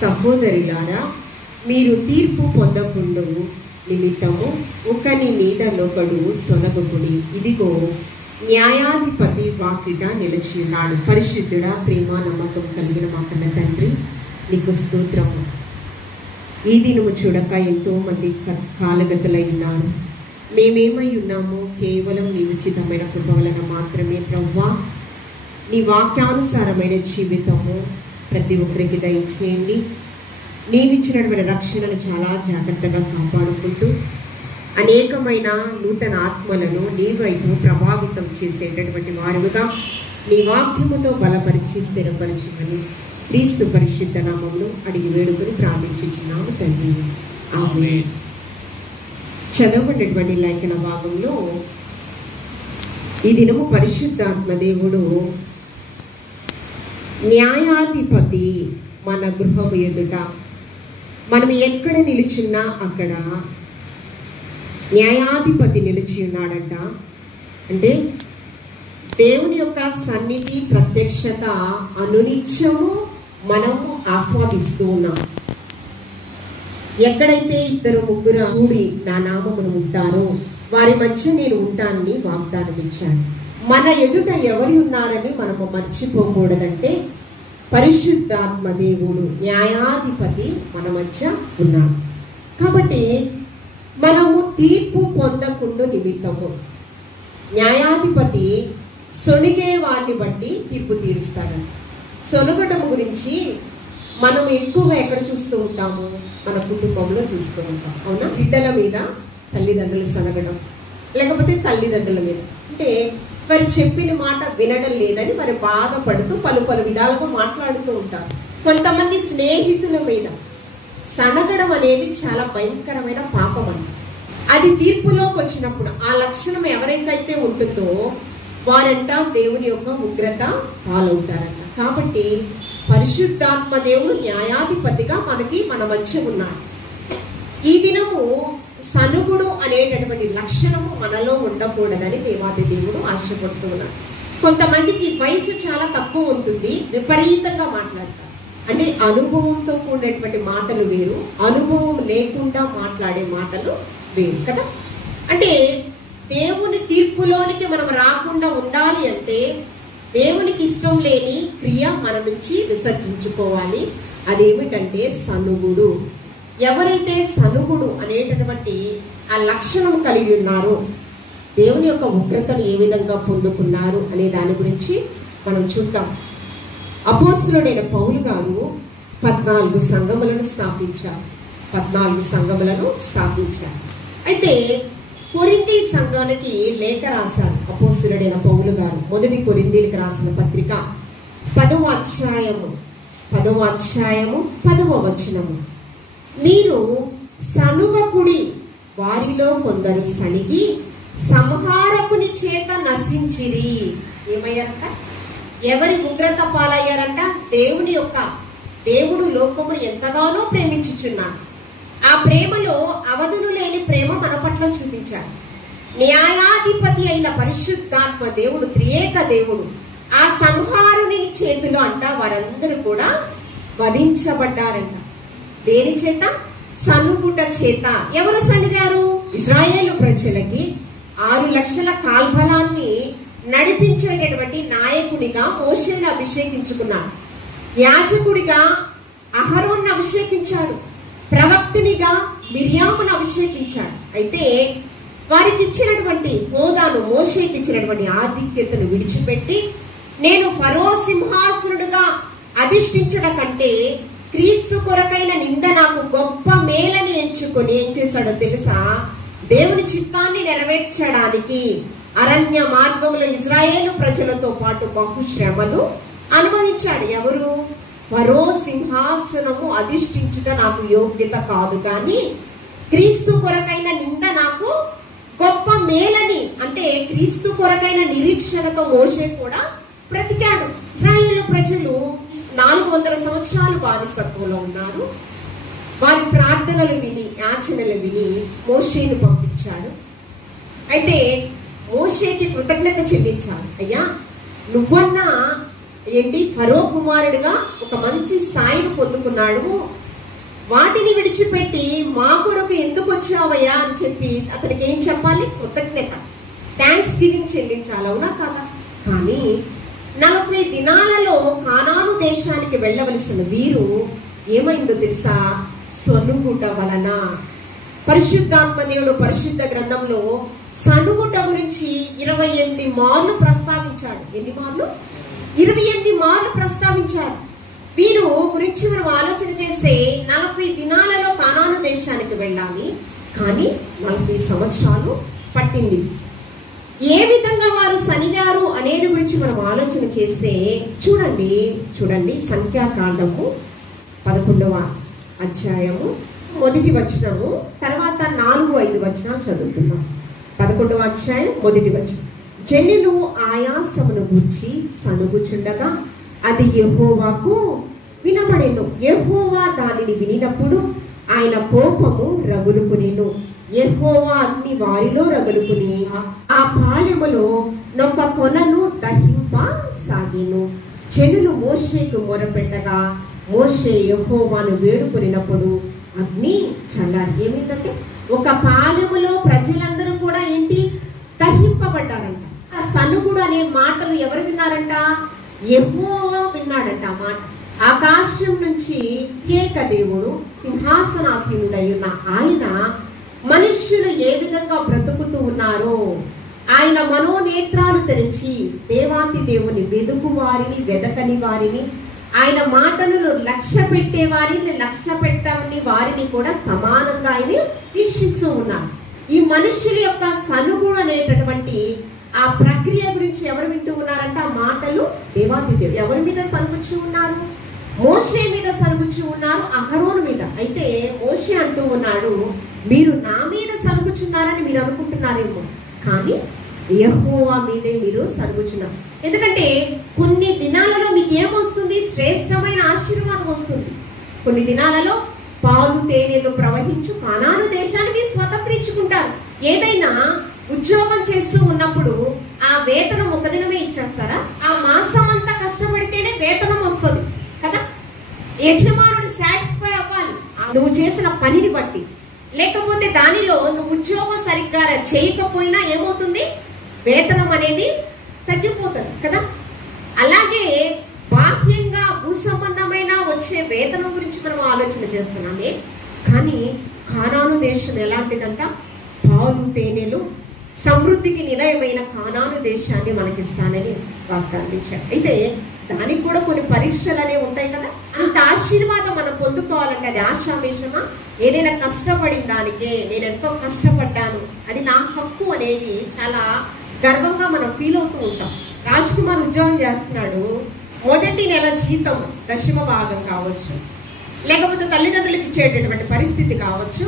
సహోదరులారా, మీరు తీర్పు పొందకుండా నిమిత్తము ఒకని మీద నొకడు సొనగకుడి. ఇదిగో న్యాయాధిపతి వాకిట నిలిచి ఉన్నాడు. పరిశుద్ధుడా, ప్రేమ నమ్మకం కలిగిన మా కన్న తండ్రి, నీకు స్తోత్రము. ఈ దినము చూడక ఎంతో మంది కాలగతులై ఉన్నారు. మేమేమై ఉన్నాము? కేవలం నీ ఉచితమైన కృప వలన మాత్రమే. ప్రభువా, నీ వాక్యానుసారమైన జీవితము ప్రతి ఒక్కరికి దయచేయండి. నీవిచ్చినటువంటి రక్షణను చాలా జాగ్రత్తగా కాపాడుకుంటూ అనేకమైన నూతన ఆత్మలను నీ వైపు ప్రభావితం చేసేటటువంటి వారుగా నీ వాక్యముతో బలపరిచి స్థిరపరచమని క్రీస్తు పరిశుద్ధ నామములో అడిగి వేడుకొని ప్రార్థించుచున్నాము తండ్రి, ఆమేన్. చదవబడినటువంటి లేఖన భాగంలో ఈ దినము పరిశుద్ధాత్మ దేవుడు న్యాయాధిపతి మన గృహము ఎదుట, మనం ఎక్కడ నిలుచున్నా అక్కడ న్యాయాధిపతి నిలిచి ఉన్నాడంట. అంటే దేవుని యొక్క సన్నిధి, ప్రత్యక్షత అనునిత్యము మనము ఆస్వాదిస్తూ ఉన్నాం. ఎక్కడైతే ఇద్దరు ముగ్గురు కూడి నా నామమును ఉంటారో వారి మధ్య నేను ఉంటానని వాగ్దానం ఇచ్చాను. మన ఎదుట ఎవరు ఉన్నారని మనము మర్చిపోకూడదంటే పరిశుద్ధాత్మ దేవుడు న్యాయాధిపతి మన మధ్య ఉన్నాడు. కాబట్టి మనము తీర్పు పొందకుండా నిమిత్తము, న్యాయాధిపతి సొనిగే వారిని బట్టి తీర్పు తీరుస్తాడు. సొనగటం గురించి మనం ఎక్కువగా ఎక్కడ చూస్తూ ఉంటాము? మన కుటుంబంలో చూస్తూ ఉంటాం, అవునా? బిడ్డల మీద తల్లిదండ్రులు సొనగడం, లేకపోతే తల్లిదండ్రుల మీద, అంటే వారు చెప్పిన మాట వినడం లేదని వారు బాధపడుతూ పలు విధాలుగా మాట్లాడుతూ ఉంటారు. కొంతమంది స్నేహితుల మీద సనగడం అనేది చాలా భయంకరమైన పాపం అంట. అది తీర్పులోకి వచ్చినప్పుడు ఆ లక్షణం ఎవరికైతే ఉంటుందో వారంట దేవుని యొక్క ఉగ్రత పాలవుతారంట. కాబట్టి పరిశుద్ధాత్మ దేవుడు న్యాయాధిపతిగా మన మధ్య ఉన్నాడు. ఈ దినము సనుగుడు అనేటటువంటి లక్షణము మనలో ఉండకూడదని దేవాది దేవుడు ఆశపడుతున్నాడు. కొంతమందికి వయసు చాలా తక్కువ ఉంటుంది, విపరీతంగా మాట్లాడతారు. అంటే అనుభవంతో కూడినటువంటి మాటలు వేరు, అనుభవం లేకుండా మాట్లాడే మాటలు వేరు కదా. అంటే దేవుని తీర్పులోనికి మనం రాకుండా ఉండాలి అంటే దేవునికి ఇష్టం లేని క్రియ మన నుంచి విసర్జించుకోవాలి. అదేమిటంటే సనుగుడు. ఎవరైతే సనుగుడు అనేటటువంటి ఆ లక్షణం కలిగి ఉన్నారో దేవుని యొక్క ఉగ్రతను ఏ విధంగా పొందుకున్నారు అనే దాని గురించి మనం చూద్దాం. అపోస్తలుడైన పౌలు గారు 14 సంఘములను స్థాపించారు. అయితే కొరింథీ సంఘానికి లేఖ రాశారు అపోస్తలుడైన పౌలు గారు. మొదటి కొరింథీలకు రాసిన పత్రిక 10వ అధ్యాయము 10వ వచనము, మీరు సనుగకుడి, వారిలో కొందరు సణిగి సంహారకుని చేత నశించిరి. ఏమయ్యారంట? ఎవరి ఉగ్రత పాలయ్యారంట? దేవుడు లోకమును ఎంతగానో ప్రేమించుచున్నాడు. ఆ ప్రేమలో అవధులు లేని ప్రేమ మన పట్ల చూపించాడు. న్యాయాధిపతి అయిన పరిశుద్ధాత్మ దేవుడు, త్రియేక దేవుడు, ఆ సంహారుని చేతిలో అంట వారందరూ కూడా వధించబడ్డారంట. దేని చేత? సనుగుట చేత. ఎవరు సణిగారు? ఇశ్రాయేలు ప్రజలకి 6 లక్షల కాల్బలాన్ని నడిపించేటటువంటి నాయకునిగా మోషేను అభిషేకించుకున్నాడు. యాజకుడిగా అహరోన్ను అభిషేకించాడు. ప్రవక్తినిగా మిర్యామును అభిషేకించాడు. అయితే వారికి ఇచ్చినటువంటి హోదాను, మోషేకి ఇచ్చినటువంటి ఆధిక్యతను విడిచిపెట్టి నేను ఫరో సింహాసనుడుగా అధిష్ఠించడం కంటే క్రీస్తు కొరకైన నింద నాకు గొప్ప మేలని ఎంచుకొని ఏం చేశాడో తెలుసా? దేవుని చిత్తాన్ని నెరవేర్చడానికి అరణ్య మార్గంలో ఇజ్రాయేలు ప్రజలతో పాటు బహుశ్రమలు అనుభవించాడు. ఎవరు? ఫరో సింహాసనము అధిష్ఠించుట నాకు యోగ్యత కాదు, కానీ క్రీస్తు కొరకైన నింద నాకు గొప్ప మేలని, అంటే క్రీస్తు కొరకైన నిరీక్షణతో మోషే కూడా బ్రతికాడు. ఇశ్రాయేలు ప్రజలు 400 సంవత్సరాలు బానిసత్వంలో ఉన్నారు. వారి ప్రార్థనలు విని, యాచనలు విని మోషేను పంపించాడు. అయితే మోషేకి కృతజ్ఞత చెల్లించాడు. అయ్యా, నువ్వన్నా ఫరో కుమారుడిగా ఒక మంచి స్థాయిని పొందుకున్నాడు. వాటిని విడిచిపెట్టి మా కొరకు ఎందుకు వచ్చావయ్యా అని చెప్పి అతనికి ఏం చెప్పాలి? కృతజ్ఞత, థ్యాంక్స్ గివింగ్ చెల్లించాలి, అవునా కాదా? కానీ 40 దినాలలో కానాను దేశానికి వెళ్ళవలసిన వీరు ఏమైందో తెలుసా? సనుగుట వలన. పరిశుద్ధాత్మ దేవుడు పరిశుద్ధ గ్రంథంలో సనుగుట గురించి 28 మార్లు ప్రస్తావించాడు. ఎన్ని మార్లు? 28 మార్లు ప్రస్తావించాడు. వీరు గురించి మనం ఆలోచన చేస్తే 40 దినాలలో కానాను దేశానికి వెళ్ళాలి, కానీ 40 సంవత్సరాలు పట్టింది. ఏ విధంగా వారు సనిగారు అనేది గురించి మనం ఆలోచన చేస్తే చూడండి సంఖ్యాకాండము 11వ అధ్యాయము 1వ వచనము, తర్వాత 4-5 వచనాలు చదువుతున్నాం. 11వ అధ్యాయం 1వ వచనం. జనులు ఆయాసమును గూర్చి సనుగుచుండగా అది యెహోవాకు వినబడెను. యెహోవా దానిని వినినప్పుడు ఆయన కోపము రగులుకునేను. యెహోవా అగ్ని వారిలో రగులుకుని ఆ పాళెములో నొక కొనను దహింప సాగెను. జనులు మోషేకు మొరపెట్టగా మోషే యెహోవాను వేడుకొనినప్పుడు అగ్ని చల్లారి. ఏమైందంటే ఒక పాళెములో ప్రజలందరూ కూడా దహింపబడ్డారంట. ఆ సనుగుడు అనే మాటలు ఎవరు విన్నారంట? యెహోవా విన్నాడంట ఆ మాట. ఆకాశం నుంచి ఏక దేవుడు సింహాసనాసీనుడయ్యున్న ఆయన మనుష్యులు ఏ విధంగా బ్రతుకుతూ ఉన్నారో ఆయన మనోనేత్రాలు తెరిచి దేవాతి దేవుని వెదుకు వారిని, వెదకని వారిని, ఆయన మాటలను లక్ష్య పెట్టే వారిని, లక్ష్య పెట్టని వారిని కూడా సమానంగా ఆయన వీక్షిస్తూ ఉన్నాడు. ఈ మనుష్యుల యొక్క సనుగుడు అనేటటువంటి ఆ ప్రక్రియ గురించి ఎవరు వింటూ ఉన్నారంట? ఆ మాటలు దేవాతి దేవుడు ఎవరి మీద సనుగుచ్చు ఉన్నారు? మోషే మీద సనుగుచ్చు ఉన్నారు, అహరోను మీద. అయితే మోషే అంటూ ఉన్నాడు, మీరు నా మీద సనుగుచున్నారని మీరు అనుకుంటున్నారేమో, కానీ యెహోవా మీదే మీరు సనుగుచున్నారు. ఎందుకంటే కొన్ని దినాలలో మీకు ఏమొస్తుంది? శ్రేష్టమైన ఆశీర్వాదం వస్తుంది. కొన్ని దినాలలో పాలు తేనెలు ప్రవహించు కానాను దేశాన్ని మీరు స్వతంత్రించుకుంటారు. ఏదైనా ఉద్యోగం చేస్తూ ఉన్నప్పుడు ఆ వేతనం ఒక దినమే ఇచ్చేస్తారా? ఆ మాసం అంతా కష్టపడితేనే వేతనం వస్తుంది కదా. యజమానుడు సాటిస్ఫై అవ్వాలి నువ్వు చేసిన పనిని బట్టి. లేకపోతే దానిలో నువ్వు ఉద్యోగం సరిగ్గా చేయకపోయినా ఏమవుతుంది? వేతనం అనేది తగ్గిపోతుంది కదా. అలాగే బాహ్యంగా భూసంబంధమైన వచ్చే వేతనం గురించి మనం ఆలోచన చేస్తున్నామే, కానీ కానాను దేశం ఎలాంటిదంట? పాలు తేనెలు సమృద్ధికి నిలయమైన కానాను దేశాన్ని మనకిస్తానని వాగ్దానం ఇచ్చాడు. అయితే దానికి కూడా కొన్ని పరీక్షలు అనేవి ఉంటాయి కదా. అంత ఆశీర్వాదం మనం పొందుకోవాలంటే అది ఆశావేశమా? ఏదైనా కష్టపడిన దానికే నేను ఎంతో కష్టపడ్డాను, అది నా హక్కు అనేది చాలా గర్వంగా మనం ఫీల్ అవుతూ ఉంటాం. రాజ్ కుమార్ ఉద్యోగం చేస్తున్నాడు, మొదటి నెల జీతం దశమ భాగం కావచ్చు, లేకపోతే తల్లిదండ్రులకు ఇచ్చేటటువంటి పరిస్థితి కావచ్చు.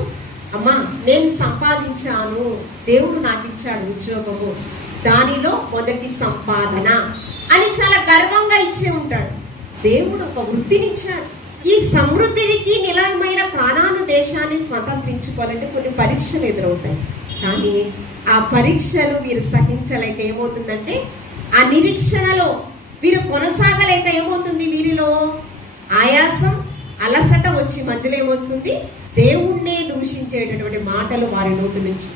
అమ్మా నేను సంపాదించాను, దేవుడు నాకు ఇచ్చాడు ఉద్యోగము, దానిలో మొదటి సంపాదన అని చాలా గర్వంగా ఇచ్చే ఉంటాడు. దేవుడు ఒక వృత్తినిచ్చాడు. ఈ సమృద్ధికి నిలయమైన కానాను దేశాన్ని స్వతంత్రించుకోవాలంటే కొన్ని పరీక్షలు ఎదురవుతాయి. కానీ ఆ పరీక్షలు వీరు సహించలేక ఏమవుతుందంటే, ఆ నిరీక్షణలో వీరు కొనసాగలేక ఏమవుతుంది? వీరిలో ఆయాసం, అలసట వచ్చి మధ్యలో ఏమొస్తుంది? దేవుణ్ణే దూషించేటటువంటి మాటలు వారి నోటి నుంచి,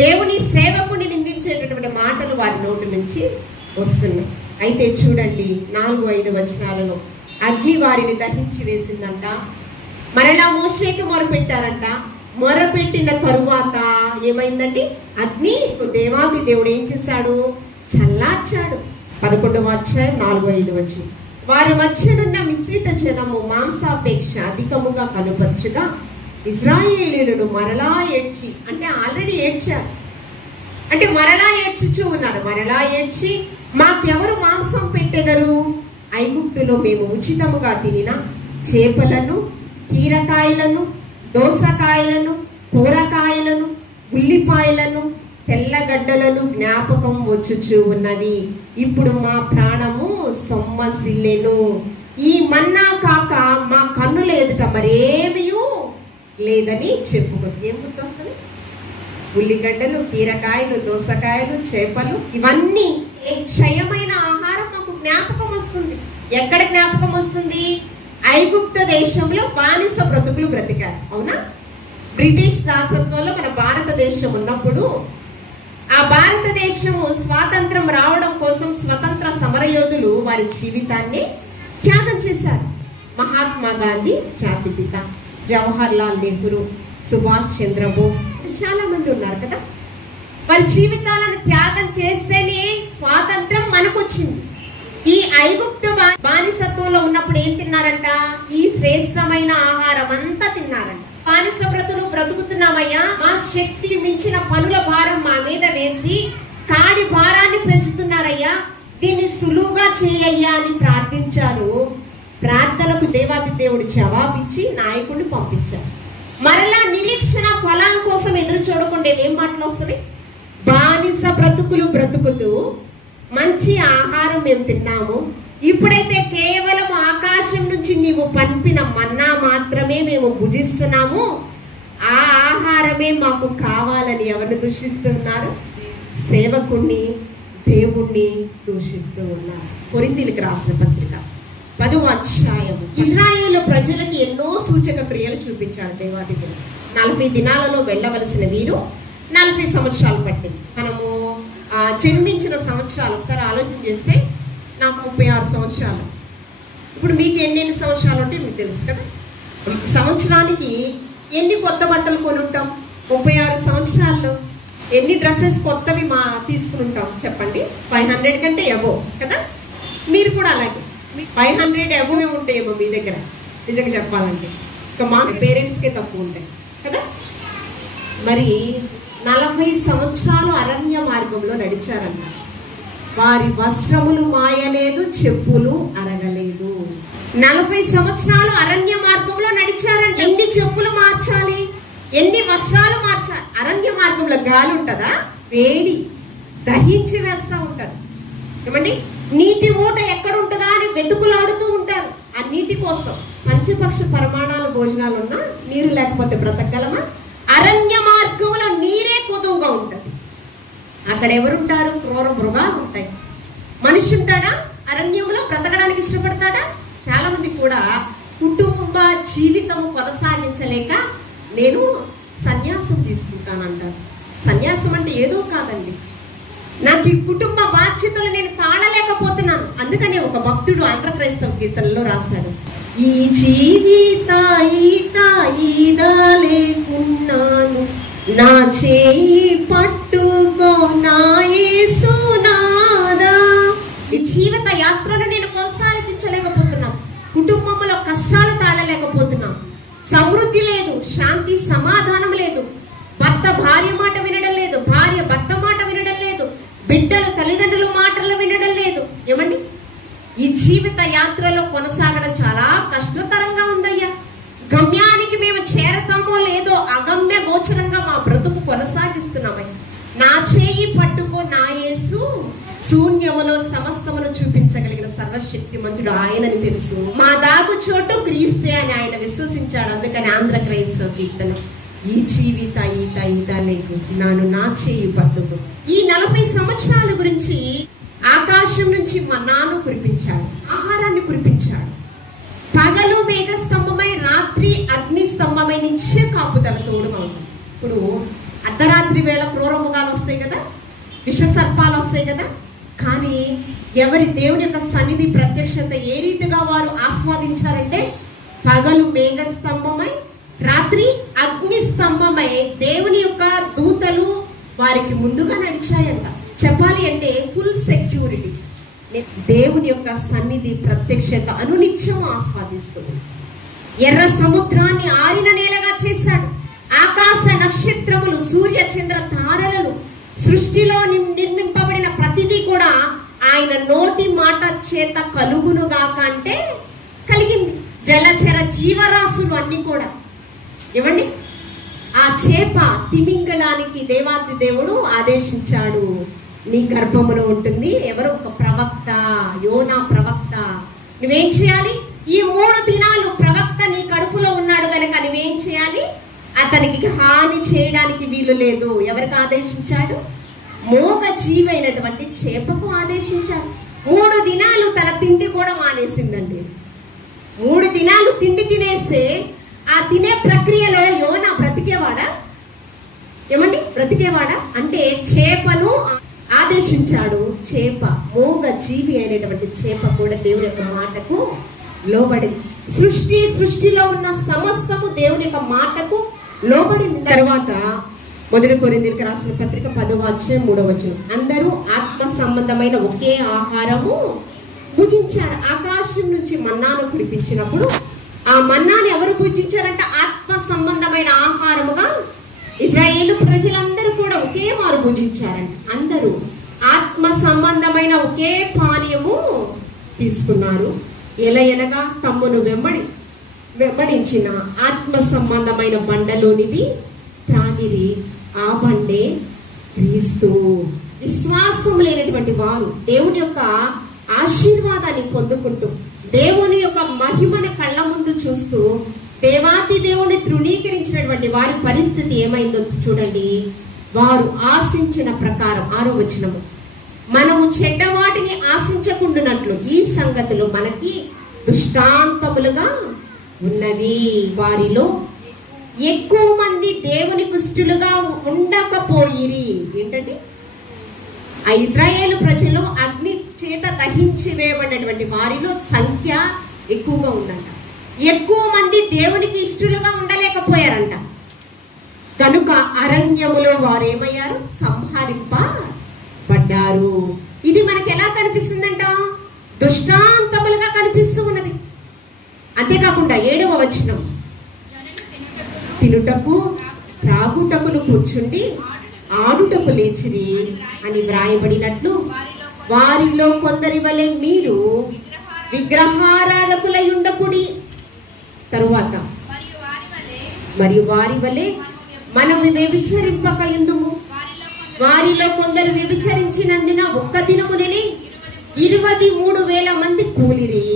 దేవుని సేవకుని నిందించేటటువంటి మాటలు వారి నోటి నుంచి వస్తున్నాయి. అయితే చూడండి 4-5 వచనాలలో అగ్ని వారిని దహించి వేసిందంట. మరలా మోషేకి మొరపెట్టారంట. మొరపెట్టిన తరువాత ఏమైందండి? అగ్ని దేవాది దేవుడు ఏం చేశాడు? చల్లార్చాడు. 11వ అధ్యాయం 4-5 వచనం. వారి మధ్యనున్న మిశ్రిత జనము మాంసాపేక్ష అధికముగా కనుపరచుగా ఇజ్రాయేలీయులను మరలా ఏడ్చి, అంటే ఆల్రెడీ ఏడ్చారు, అంటే మరలా ఏడ్చుచూ ఉన్నారు. మరలా ఏడ్చి మాకెవరు మాంసం పెట్టెదరు? ఐగుప్తులో మేము ఉచితముగా తినిన చేపలను, కీరకాయలను, దోసకాయలను, కూరకాయలను, ఉల్లిపాయలను, తెల్లగడ్డలను జ్ఞాపకం వచ్చుచూ ఉన్నవి. ఇప్పుడు మా ప్రాణము సొమ్మసిల్లెను. ఈ మన్నా కాక మా కన్నుల ఎదుట మరేమీ లేదని చెప్పుకోండి. ఏం గుర్తొస్తుంది? ఉల్లిగడ్డలు, కీరకాయలు, దోసకాయలు, చేపలు, ఇవన్నీ క్షయమైన ఆహారం మాకు జ్ఞాపకం వస్తుంది. ఎక్కడ జ్ఞాపకం వస్తుంది? ఐగుప్తు దేశంలో బానిస బ్రతుకులు బ్రతికారు, అవునా? బ్రిటిష్ దాసత్వంలో మన భారతదేశం ఉన్నప్పుడు ఆ భారతదేశము స్వాతంత్రం రావడం కోసం స్వతంత్ర సమరయోధులు వారి జీవితాన్ని త్యాగం చేశారు. మహాత్మా గాంధీ జాతిపిత, జవహర్ లాల్ నెహ్రూ, సుభాష్ చంద్రబోస్, చాలా మంది ఉన్నారు కదా. వారి జీవితాలను త్యాగం చేస్తేనే స్వాతంత్రం మనకు వచ్చింది. ఈ ఐగుప్తు బానిసత్వంలో ఉన్నప్పుడు ఏం తిన్నారంట? ఈ శ్రేష్టమైన ఆహారం అంతా తిన్నారంట. బానిస బ్రతుకుతున్నామయ్యా, మా శక్తికి మించిన పనుల భారం మా మీద వేసి కాడి భారాన్ని పెంచుతున్నారయ్యా, దీన్ని సులువుగా చేయయ్యా అని ప్రార్థించారు. ప్రార్థనకు దేవాది దేవుడు జవాబిచ్చి నాయకుడిని పంపించారు. మరలా నిరీక్షణ ఫలం కోసం ఎదురు చూడకుండా ఏం మాటలు వస్తుంది? బానిస బ్రతుకులు బ్రతుకుతూ మంచి ఆహారం మేము తిన్నాము, ఇప్పుడైతే కేవలం ఆకాశం నుంచి నీవు పంపిన మన్నా మాత్రమే మేము భుజిస్తున్నాము, ఆ ఆహారమే మాకు కావాలని ఎవరిని దూషిస్తున్నారు? సేవకుణ్ణి, దేవుణ్ణి దూషిస్తూ ఉన్నారు. కొరింథీయులకు రాసిన పత్రిక 10వ అధ్యాయము. ఇశ్రాయేలు ప్రజలకి ఎన్నో సూచక క్రియలు చూపించాడు దేవాది దేవుడు. 40 దినాలలో వెళ్ళవలసిన వీరు 40 సంవత్సరాలు పట్టింది. మనము జన్మించిన సంవత్సరాలు ఒకసారి ఆలోచన చేస్తే, నాకు 36 సంవత్సరాలు. ఇప్పుడు మీకు ఎన్ని సంవత్సరాలు ఉంటే మీకు తెలుసు కదా. సంవత్సరానికి ఎన్ని కొత్త బట్టలు కొని ఉంటాం? 36 సంవత్సరాల్లో ఎన్ని డ్రెస్సెస్ కొత్తవి తీసుకుని ఉంటాం చెప్పండి? 500 కంటే అబో కదా. మీరు కూడా అలాగే 500 అబోవే ఉంటాయేమో మీ దగ్గర, నిజంగా చెప్పాలంటే. ఇక మా పేరెంట్స్కే తక్కువ ఉంటాయి కదా. మరి 40 సంవత్సరాలు అరణ్య మార్గంలో నడిచారన్న. వారి వస్త్రములు మాయలేదు, చెప్పులు అరగలేదు. 40 సంవత్సరాలు అరణ్య మార్గంలో నడిచారంట. ఎన్ని చెప్పులు మార్చాలి, ఎన్ని వస్త్రాలు మార్చాలి? అరణ్య మార్గంలో గాలి ఉంటదా? వేడి దహించి వేస్తా ఉంటది. ఏమండి, నీటి ఊట ఎక్కడ ఉంటుందా అని వెతుకులాడుతూ ఉంటారు. ఆ నీటి కోసం పంచపక్ష పరిమాణాల భోజనాలు ఉన్నా నీరు లేకపోతే బ్రతకగలమా? అరణ్య మార్గంలో నీరే కొదువుగా ఉంటది. అక్కడ ఎవరుంటారు? క్రూర మృగాలు ఉంటాయి. మనిషి ఉంటాడా అరణ్యంలో? బ్రతకడానికి ఇష్టపడతాడా? చాలా మంది కూడా కుటుంబ జీవితము కొనసాగించలేక నేను సన్యాసం తీసుకుంటానంటారు. సన్యాసం అంటే ఏదో కాదండి, నాకు ఈ కుటుంబ బాధ్యతలు నేను తాళలేకపోతున్నాను. అందుకనే ఒక భక్తుడు ఆంధ్ర క్రైస్తవ కీర్తనలో రాశాడు, ఈ జీవిత ఈదా లేకున్నాను, నా చేయి పట్టుకో నా యేసునాదా. ఈ జీవిత యాత్రను నేను కొనసాగించలేకపోతున్నాను. కుటుంబంలో కష్టాలు తాళలేకపోతున్నాను. సమృద్ధి లేదు, శాంతి సమాధానం లేదు. భర్త భార్య మాట వినడం లేదు, భార్య భర్త మాట వినడం లేదు, బిడ్డలు తల్లిదండ్రుల మాటలు వినడం లేదు. ఏమండి, ఈ జీవిత యాత్రలో కొనసాగడం చాలా కష్టతరంగా ఉందయ్యా. గమ్యానికి మేము చేరతామో లేదో అగమ్య గోచరంగా మా బ్రతుకు కొనసాగిస్తున్నామయ్యా. నా చేయి పట్టుకో నా యేసు, శూన్యములో సమస్తమును చూపించగలిగిన సర్వశక్తి మంతుడు ఆయనని తెలుసు, మా దాగు చోటు క్రీస్తే అని ఆయన విశ్వసించాడు. అందుకని ఆంధ్ర క్రైస్తవ కీర్తన, ఈ జీవిత ఈత లేకున్నాను, నా చేయి పట్టుకో. ఈ 40 సంవత్సరాల గురించి ఆకాశం నుంచి మన్నాను కురిపించాడు, ఆహారాన్ని కురిపించాడు. పగలు మేఘ స్తంభమై, రాత్రి అగ్ని స్తంభమై నిత్య కాపుదల తోడుగా ఉంది. ఇప్పుడు అర్ధరాత్రి వేళ క్రూరముగాలు వస్తాయి కదా, విష సర్పాలు వస్తాయి కదా. కానీ ఎవరి దేవుని యొక్క సన్నిధి ప్రత్యక్షత ఏ రీతిగా వారు ఆస్వాదించారంటే, పగలు మేఘ స్తంభమై, రాత్రి అగ్ని స్తంభమై దేవుని యొక్క దూతలు వారికి ముందుగా నడిచాయంట. చెప్పాలి అంటే ఫుల్ సెక్యూరిటీ. దేవుని యొక్క సన్నిధి ప్రత్యక్షత అనునిత్యం ఆస్వాదిస్తుంది. ఎర్ర సముద్రాన్ని ఆరిన నేలగా చేశాడు. ఆకాశ నక్షత్రములు, సూర్య చంద్ర తారలను, సృష్టిలో నిర్మింపబడిన ప్రతిదీ కూడా ఆయన నోటి మాట చేత కలుగునుగాక అంటే కలిగింది. జలచర జీవరాశులు అన్ని కూడా. ఏమండి, ఆ చేప తిమింగళానికి దేవాది దేవుడు ఆదేశించాడు, నీ గర్భములో ఉంటుంది. ఎవరు? ఒక ప్రవక్త, యోనా ప్రవక్త. నువ్వేం చేయాలి? ఈ 3 దినాలు ప్రవక్త నీ కడుపులో ఉన్నాడు కనుక నువ్వేం చేయాలి? అతనికి హాని చేయడానికి వీలు లేదు. ఎవరికి ఆదేశించాడు? మోగ జీవైనటువంటి చేపకు ఆదేశించాడు. 3 దినాలు తన తిండి కూడా మానేసిందండి. 3 దినాలు తిండి తినేస్తే ఆ తినే ప్రక్రియలో యోనా బ్రతికేవాడా? ఏమండి బ్రతికేవాడా? అంటే చేపను ఆదేశించాడు. చేప, మోగ జీవి అయినటువంటి చేప కూడా దేవుని యొక్క మాటకు లోబడింది. సృష్టిలో ఉన్న సమస్తము దేవుని యొక్క మాటకు లోబడిన తర్వాత 1 కొరింథీయులకు రాసిన పత్రిక 10వ అధ్యాయం 3వ వచనం, అందరూ ఆత్మ సంబంధమైన ఒకే ఆహారము భుజించారు. ఆకాశం నుంచి మన్నాను కురిపించినప్పుడు ఆ మన్నాను ఎవరు భుజించారంటే ఆత్మ సంబంధమైన ఆహారముగా ఇశ్రాయేలు ప్రజలందరూ కూడా ఒకే మారు భుజించారంట. అందరూ ఆత్మ సంబంధమైన ఒకే పానీయము తీసుకున్నారు. ఎలయనగా తమ్మును వెంబడించిన ఆత్మ సంబంధమైన బండలోనిది త్రాగిరి. ఆ బండే క్రీస్తు. విశ్వాసం లేనటువంటి వారు దేవుని యొక్క ఆశీర్వాదాన్ని పొందుకుంటూ దేవుని యొక్క మహిమను కళ్ళ ముందు చూస్తూ దేవాతి దేవుని తృణీకరించినటువంటి వారి పరిస్థితి ఏమైందో చూడండి. వారు ఆశించిన ప్రకారం 6వ వచనము, మనము చెడ్డవాటిని ఆశించకుండానట్లు ఈ సంగతులు మనకి దృష్టాంతములుగా ఉన్నవి. వారిలో ఎక్కువ మంది దేవుని కుష్టులుగా ఉండకపోయిరి. ఏంటంటే ఆ ఇశ్రాయేలు ప్రజలు అగ్ని చేత దహించి వేయబడినటువంటి వారిలో సంఖ్య ఎక్కువగా ఉందంట. ఎక్కువ మంది దేవునికి ఇష్టలుగా ఉండలేకపోయారంట. కనుక అరణ్యములో వారు ఏమయ్యారు? సంహరింపబడ్డారు. ఇది మనకి ఎలా కనిపిస్తుందంట? దృష్టాంతములుగా కనిపిస్తూ ఉన్నది. అంతేకాకుండా 7వ వచనం, తినుటకు త్రాగుటకును కూర్చుండి ఆడుటకు లేచిరి అని వ్రాయబడినట్లు వారిలో కొందరి వలె మీరు విగ్రహారాధకులై ఉండకుడి. తరువాత మరియు వారి వలె మనము వ్యభిచరింపక యుందుము. వారిలో కొందరు వ్యభిచరించినందున ఒక్క దినముననే 23,000 మంది కూలిరి.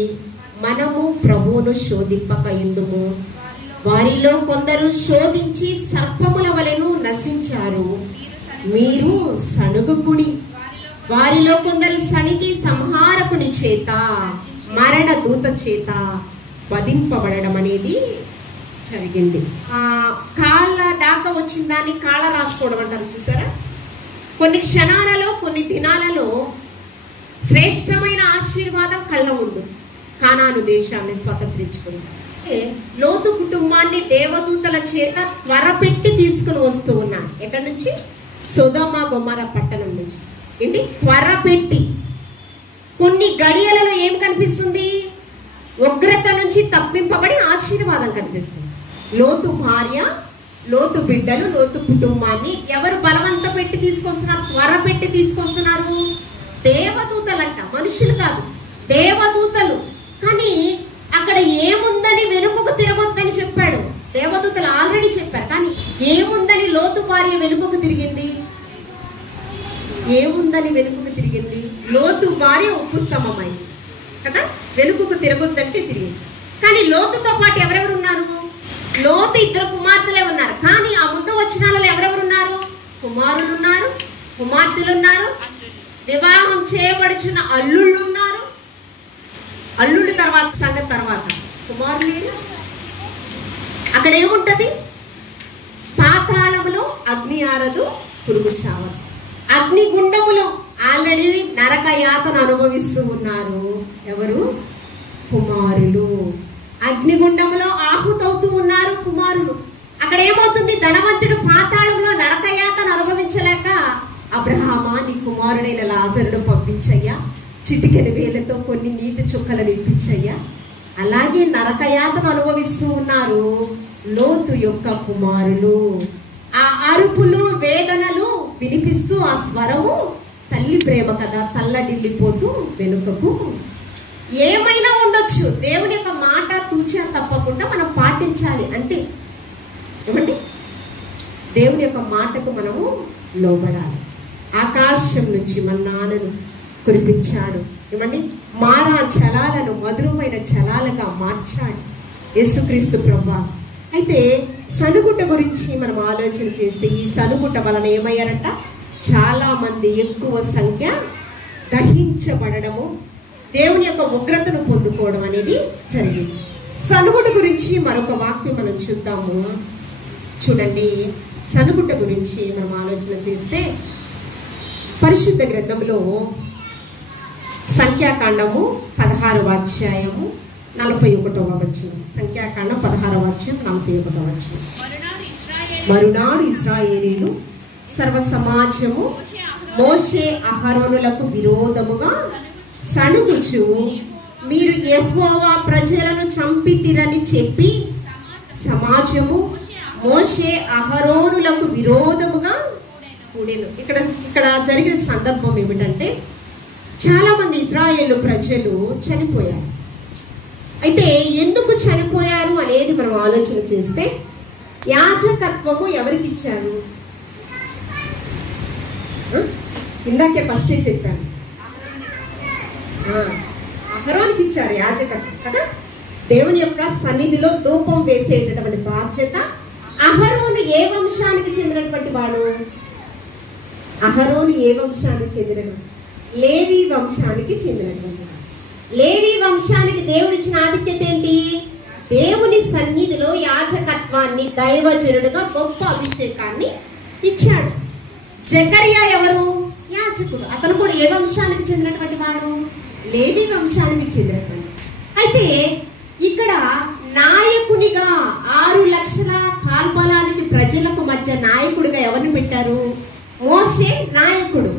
మనము ప్రభువును శోధింపక యుందుము. వారిలో కొందరు శోధించి సర్పముల వలెను నశించారు. మీరు సణుగుకుడి. వారిలో కొందరు సణిగి సంహారకుని చేత, మరణ దూత చేత వధింపబడడం అనేది జరిగింది. కాళ్ళ దాకా వచ్చిన దాన్ని కాళ్ళ రాసుకోవడం అంటారు చూసారా? కొన్ని క్షణాలలో, కొన్ని దినాలలో శ్రేష్టమైన ఆశీర్వాదం కళ్ళ ముందు కానాను దేశాన్ని స్వతంత్రించుకుంది. లోతు కుటుంబాన్ని దేవదూతల చేత త్వరపెట్టి తీసుకుని వస్తూ ఉన్నాడు. ఎక్కడి నుంచి? సొదొమ గొమొర్రా పట్టణం నుంచి. ఏంటి? త్వరపెట్టి. కొన్ని గడియలలో ఏం కనిపిస్తుంది? ఉగ్రత నుంచి తప్పింపబడి ఆశీర్వాదం కనిపిస్తుంది. లోతు భార్య, లోతు బిడ్డలు, లోతు కుటుంబాన్ని ఎవరు బలవంత పెట్టి తీసుకొస్తున్నారు? త్వరపెట్టి తీసుకొస్తున్నారు. దేవదూతలంట, మనుషులు కాదు, దేవదూతలు. కానీ అక్కడ ఏముందని వెనుకకు తిరగొద్దని చెప్పాడు. దేవదూతలు ఆల్రెడీ చెప్పారు. కానీ ఏముందని లోతు భార్య వెనుకకు తిరిగింది? ఏముందని వెనుకకు తిరిగింది? లోతు భార్య ఉప్పు స్తంభమైంది కదా, వెనుకకు తిరగొద్దంటే తిరిగింది. కానీ లోతుతో పాటు ఎవరెవరు ఉన్నారు? లోతు 2 కుమార్తెలే ఉన్నారు. కానీ ఆ ముందు వచనాలలో ఎవరెవరు ఉన్నారు? కుమారులు ఉన్నారు, కుమార్తెలు ఉన్నారు, వివాహం చేయబడుచున్న అల్లుళ్ళు ఉన్నారు. అల్లుడి తర్వాత సంగతి తర్వాత, కుమారులు లేరు. అక్కడ ఏముంటది? పాతాళములో అగ్ని ఆరదు, పురుగు చావదు. అగ్నిగుండములో ఆల్రెడీ నరక యాతన అనుభవిస్తూ ఉన్నారు. ఎవరు? కుమారులు. అగ్నిగుండములో ఆహుతవుతూ ఉన్నారు కుమారులు. అక్కడ ఏమవుతుంది? ధనవంతుడు పాతాళంలో నరకయాతన అనుభవించలేక, అబ్రహామా నీ కుమారుడైన లాజరును పంపించయ్యా, చిటికెన వేలతో కొన్ని నీటి చుక్కలను ఇప్పించయ్యా. అలాగే నరకయాతన అనుభవిస్తూ ఉన్నారు లోతు యొక్క కుమారులు. ఆ అరుపులు, వేదనలు వినిపిస్తూ ఆ స్వరము తల్లి ప్రేమ కదా, తల్లడిల్లిపోతూ వెనుకకు. ఏమైనా ఉండొచ్చు, దేవుని యొక్క మాట తూచా తప్పకుండా మనం పాటించాలి అంతే. ఏమండి? దేవుని యొక్క మాటకు మనము లోబడాలి. ఆకాశం నుంచి మన్నాను కురిపించాడు. ఏమండి? మారా చలాలను మధురమైన చలాలుగా మార్చాడు యేసుక్రీస్తు ప్రభువా. అయితే సనుగుట గురించి మనం ఆలోచన చేస్తే, ఈ సనుగుట వలన ఏమయ్యారంట? చాలా మంది, ఎక్కువ సంఖ్య దహించబడము, దేవుని యొక్క ఉగ్రతను పొందుకోవడం అనేది జరిగింది. సనుగుట గురించి మరొక వాక్యం మనం చూద్దాము. చూడండి, సనుగుట గురించి మనం ఆలోచన చేస్తే పరిశుద్ధ గ్రంథంలో సంఖ్యాకాండము 16వ అధ్యాయము 41వ వచనం. సంఖ్యాకాండం 16వ అధ్యాయం 41వ వచనం. మరునాడు ఇశ్రాయేలీలు సర్వ సమాజము మోషే అహరోనులకు విరోధముగా సణుగుచు, మీరు యెహోవా ప్రజలను చంపితిరని చెప్పి సమాజము మోషే అహరోనులకు విరోధముగా కూడెను. ఇక్కడ జరిగిన సందర్భం ఏమిటంటే, చాలా మంది ఇశ్రాయేలు ప్రజలు చనిపోయారు. అయితే ఎందుకు చనిపోయారు అనేది మనం ఆలోచన చేస్తే, యాజకత్వము ఎవరికి ఇచ్చారు? ఇందాకే ఫస్టే చెప్పాను, అహరోనుకి ఇచ్చారు యాజకత్వం కదా. దేవుని యొక్క సన్నిధిలో ధూపం వేసేటటువంటి బాధ్యత అహరోను ఏ వంశానికి చెందినటువంటి వాడు? అహరోను ఏ వంశానికి చెందినటువంటి? లేవి వంశానికి చెందినటువంటి వాడు. లేవి వంశానికి దేవుడు ఇచ్చిన ఆధిక్యత ఏంటి? దేవుని సన్నిధిలో యాజకత్వాన్ని, దైవజనుడుగా గొప్ప అభిషేకాన్ని ఇచ్చాడు. జకర్యా ఎవరు? యాజకుడు. అతను కూడా ఏ వంశానికి చెందినటువంటి వాడు? లేవి వంశానికి చెందినటువంటి. అయితే ఇక్కడ నాయకునిగా 6 లక్షల కాల్బలానికి ప్రజలకు మధ్య నాయకుడిగా ఎవరిని పెట్టారు? మోషే నాయకుడు.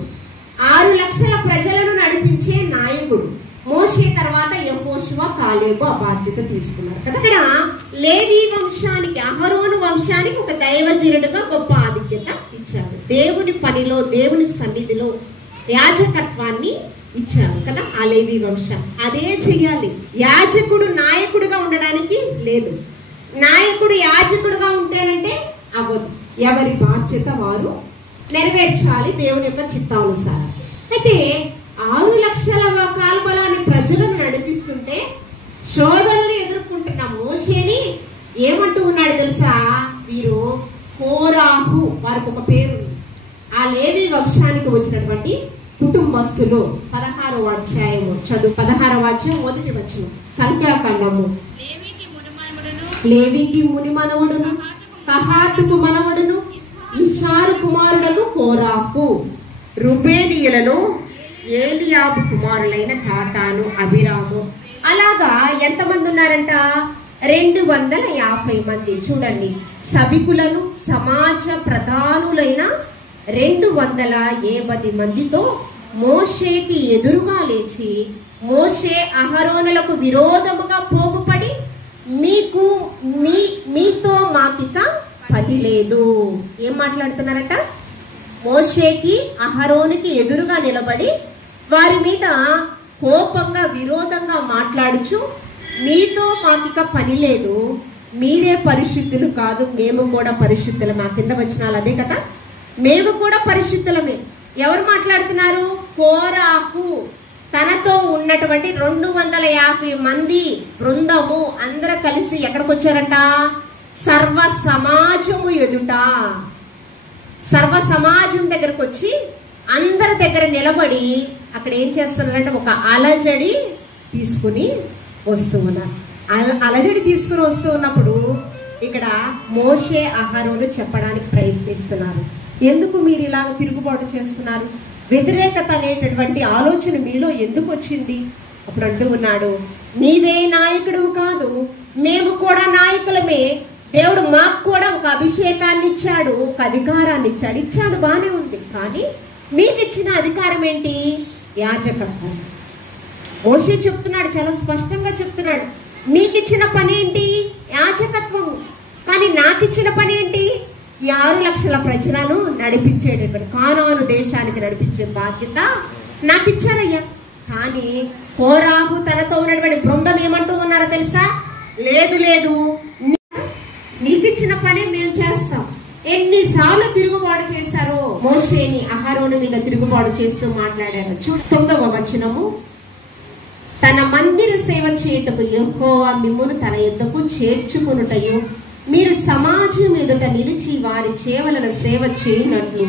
6 లక్షల ప్రజలను నడిపించే నాయకుడు. మోషే తర్వాత యెహోషువ, కాలేబు ఆ బాధ్యత తీసుకున్నారు కదా. ఇక్కడ లేవి వంశానికి, అహరోను వంశానికి ఒక దైవజనుడుగా గొప్ప ఆధిక్యత ఇచ్చారు. దేవుని పనిలో, దేవుని సన్నిధిలో యాజకత్వాన్ని ఇచ్చారు కదా ఆ లేవి వంశం. అదే చెయ్యాలి. యాజకుడు నాయకుడుగా ఉండడానికి లేదు. నాయకుడు యాజకుడుగా ఉంటేనంటే అవ్వదు. ఎవరి బాధ్యత వారు నెరవేర్చాలి దేవుని యొక్క చిత్తానుసారం. అయితే 6 లక్షల కాల్బలాన్ని ప్రజలను నడిపిస్తుంటే శోధనలు ఎదుర్కొంటున్న మోషేని ఏమంటూ ఉన్నాడు తెలుసా? వీరు కోరాహు, వారికి ఒక పేరు. ఆ లేవి వంశానికి వచ్చినటువంటి కుటుంబస్తులు. 16వ అధ్యాయము చదువు. 16వ అధ్యాయం 1వ వచనం. సంఖ్యాకాండము. లేవికి ముని మనవుడును, కహాతుకు మనవుడును, ఇషారు కుమారుడకు కోరాహు. రుబేనీయులలో ఏలియాబు కుమారులైన దాతాను, అభిరాము. అలాగా ఎంతమంది ఉన్నారంట? 250 మంది. చూడండి, సభికులను, సమాజ ప్రధానులైన 280 మందితో మోషేకి ఎదురుగా లేచి, మోషే అహరోనులకు విరోధముగా పోగుపడి, మీతో మాకిక పని లేదు. ఏం మాట్లాడుతున్నారట? మోషేకి అహరోనుకి ఎదురుగా నిలబడి వారి మీద కోపంగా, విరోధంగా మాట్లాడుచు, మీతో మాకిక పని లేదు, మీరే పరిశుద్ధులు కాదు, మేము కూడా పరిశుద్ధులు. మా కింద వచనాలు అదే కదా, మేము కూడా పరిశుద్ధులమే. ఎవరు మాట్లాడుతున్నారు? కోరాహు, తనతో ఉన్నటువంటి 250 మంది బృందము అందరూ కలిసి ఎక్కడికి వచ్చారంట? సర్వ సమాజము ఎదుట. సర్వ సమాజం దగ్గరకు వచ్చి అందరి దగ్గర నిలబడి అక్కడ ఏం చేస్తున్నారంటే ఒక అలజడి తీసుకుని వస్తూ ఉన్నారు. అలజడి తీసుకుని వస్తూ ఉన్నప్పుడు ఇక్కడ మోషే అహరోను చెప్పడానికి ప్రయత్నిస్తున్నారు. ఎందుకు మీరు ఇలాగ తిరుగుబాటు చేస్తున్నారు? వ్యతిరేకత అనేటటువంటి ఆలోచన మీలో ఎందుకు వచ్చింది? అప్పుడు అంటూ ఉన్నాడు, నీవే నాయకుడు కాదు, మేము కూడా నాయకులమే. దేవుడు మాకు కూడా ఒక అభిషేకాన్ని ఇచ్చాడు, ఒక అధికారాన్ని ఇచ్చాడు. బానే ఉంది. కానీ మీకు ఇచ్చిన అధికారం ఏంటి? యాజకత్వం. మోషే చెప్తున్నాడు, చాలా స్పష్టంగా చెప్తున్నాడు, మీకు ఇచ్చిన పని ఏంటి? యాజకత్వము. కానీ నాకు ఇచ్చిన పని ఏంటి? ఈ 6 లక్షల ప్రజలను నడిపించేటటువంటి, కానాను దేశానికి నడిపించే బాధ్యత నాకు ఇచ్చారయ్యా. కానీ కోరాహు తనతో ఉన్నటువంటి బృందం ఏమంటూ ఉన్నారో తెలుసా? లేదు, నీకు ఇచ్చిన పని మేము చేస్తాం. ఎన్నిసార్లు తిరుగుబాటు చేశారో మోషేని, అహరోను మీద తిరుగుబాటు చేస్తూ మాట్లాడారు. 9వ వచనము. తన మందిర సేవ చేయుటకు యెహోవా మిమ్మును తన యొద్దకు చేర్చుకొనుటయు, మీరు సమాజం ఎదుట నిలిచి వారి చేవలను సేవ చేయనట్లు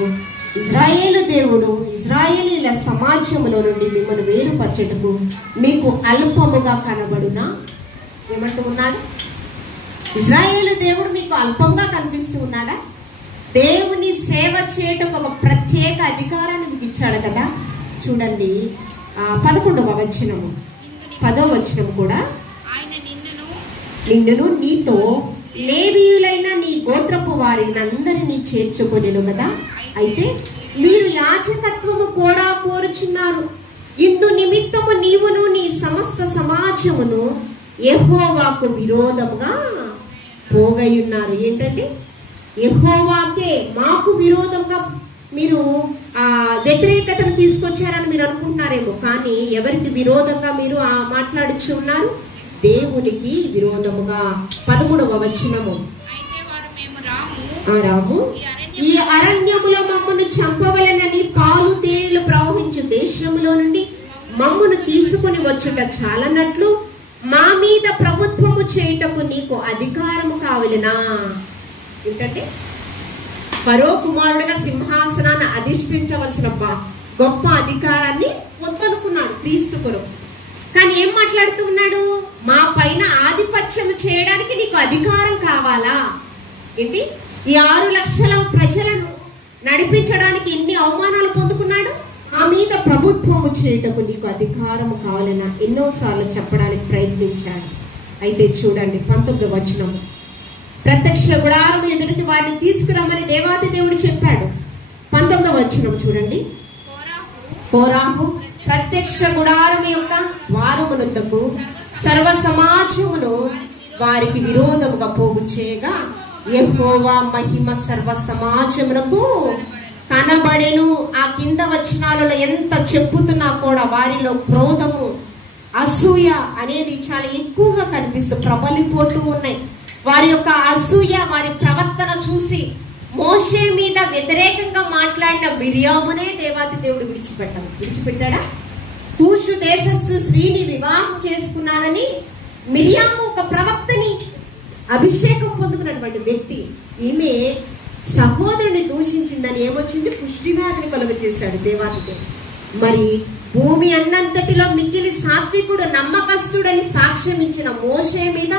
ఇజ్రాయేలు దేవుడు ఇజ్రాయేలీల సమాజంలో నుండి మిమ్మల్ని వేరుపరచుటకు మీకు అల్పముగా కనబడునా? ఏమంటూ ఉన్నాడు? ఇజ్రాయేలు దేవుడు మీకు అల్పంగా కనిపిస్తూ ఉన్నాడా? దేవుని సేవ చేయటం ఒక ప్రత్యేక అధికారాన్ని మీకు ఇచ్చాడు కదా. చూడండి 11వ వచనము 10వ వచనం కూడా, నిన్నును నీతో లేవీయులైన నీ గోత్రపు వారినందరినీ చేర్చుకొనెను కదా. అయితే మీరు యాజకత్వము కూడా కోరుచున్నారు. ఇందు నిమిత్తము నీవును నీ సమస్త సమాజమును యెహోవాకు విరోధముగా పోగయున్నారు. ఏంటండి? యెహోవాకే మాకు విరోధంగా మీరు వ్యతిరేకతను తీసుకొచ్చారని మీరు అనుకుంటున్నారేమో. కానీ ఎవరికి విరోధంగా మీరు మాట్లాడుచు ఉన్నారు? దేవునికి విరోధముగా. 13వ వచనము, రాము ఈ అరణ్యములో మమ్మను చంపవలెనని పాలు తేనెలు ప్రవహించు దేశములో నుండి మమ్మను తీసుకుని వచ్చుట చాలన్నట్లు మా మీద ప్రభుత్వము చేయుటకు నీకు అధికారము కావలెనా? ఏంటంటే ఫరో కుమారుడుగా సింహాసనాన్ని అధిష్ఠించవలసిన గొప్ప అధికారాన్ని వద్దనుకున్నాడు క్రీస్తు కొరకు. కానీ ఏం మాట్లాడుతూ ఉన్నాడు? మా పైన ఆధిపత్యం చేయడానికి నీకు అధికారం కావాలా? ఏంటి? ఈ 6 లక్షల ప్రజలను నడిపించడానికి ఎన్ని అవమానాలు పొందుకున్నాడు? ఆ మీద ప్రభుత్వము చేయటకు నీకు అధికారము కావాలన్నా ఎన్నోసార్లు చెప్పడానికి ప్రయత్నించాడు. అయితే చూడండి 19వ వచనము, ప్రత్యక్ష గుడారం ఎదుటికి వారిని తీసుకురమ్మని దేవాది దేవుడు చెప్పాడు. 19వ వచనం చూడండి, కోరాహు ప్రత్యక్ష గుడారం యొక్క ద్వారమునొద్దకు సర్వ సమాజమును వారికి విరోధముగా పోగు చేయగా యెహోవా మహిమ సర్వ సమాజమునకు కనబడెను. ఆ కింద వచనాలలో ఎంత చెప్పుతున్నా కూడా వారిలో క్రోధము, అసూయ అనేది చాలా ఎక్కువగా కనిపిస్తూ ప్రబలిపోతూ ఉన్నాయి. వారి యొక్క అసూయ, వారి ప్రవర్తన చూసి మోషే మీద వ్యతిరేకంగా మాట్లాడిన మిరియామునే దేవాతి దేవుడు విడిచిపెట్టాడా? కూషు దేశస్థు స్త్రీని వివాహం చేసుకున్నానని మిరియాము ఒక ప్రవక్తని అభిషేకం పొందుకున్నటువంటి వ్యక్తి. ఈమె సహోదరుని దూషించిందని ఏమొచ్చింది? పుష్టి వ్యాధిని కలుగ చేశాడు దేవాతి దేవుడు. మరి భూమి అన్నంతటిలో మిక్కిలి సాత్వికుడు, నమ్మకస్తుడని సాక్ష్యం ఇచ్చిన మోషే మీద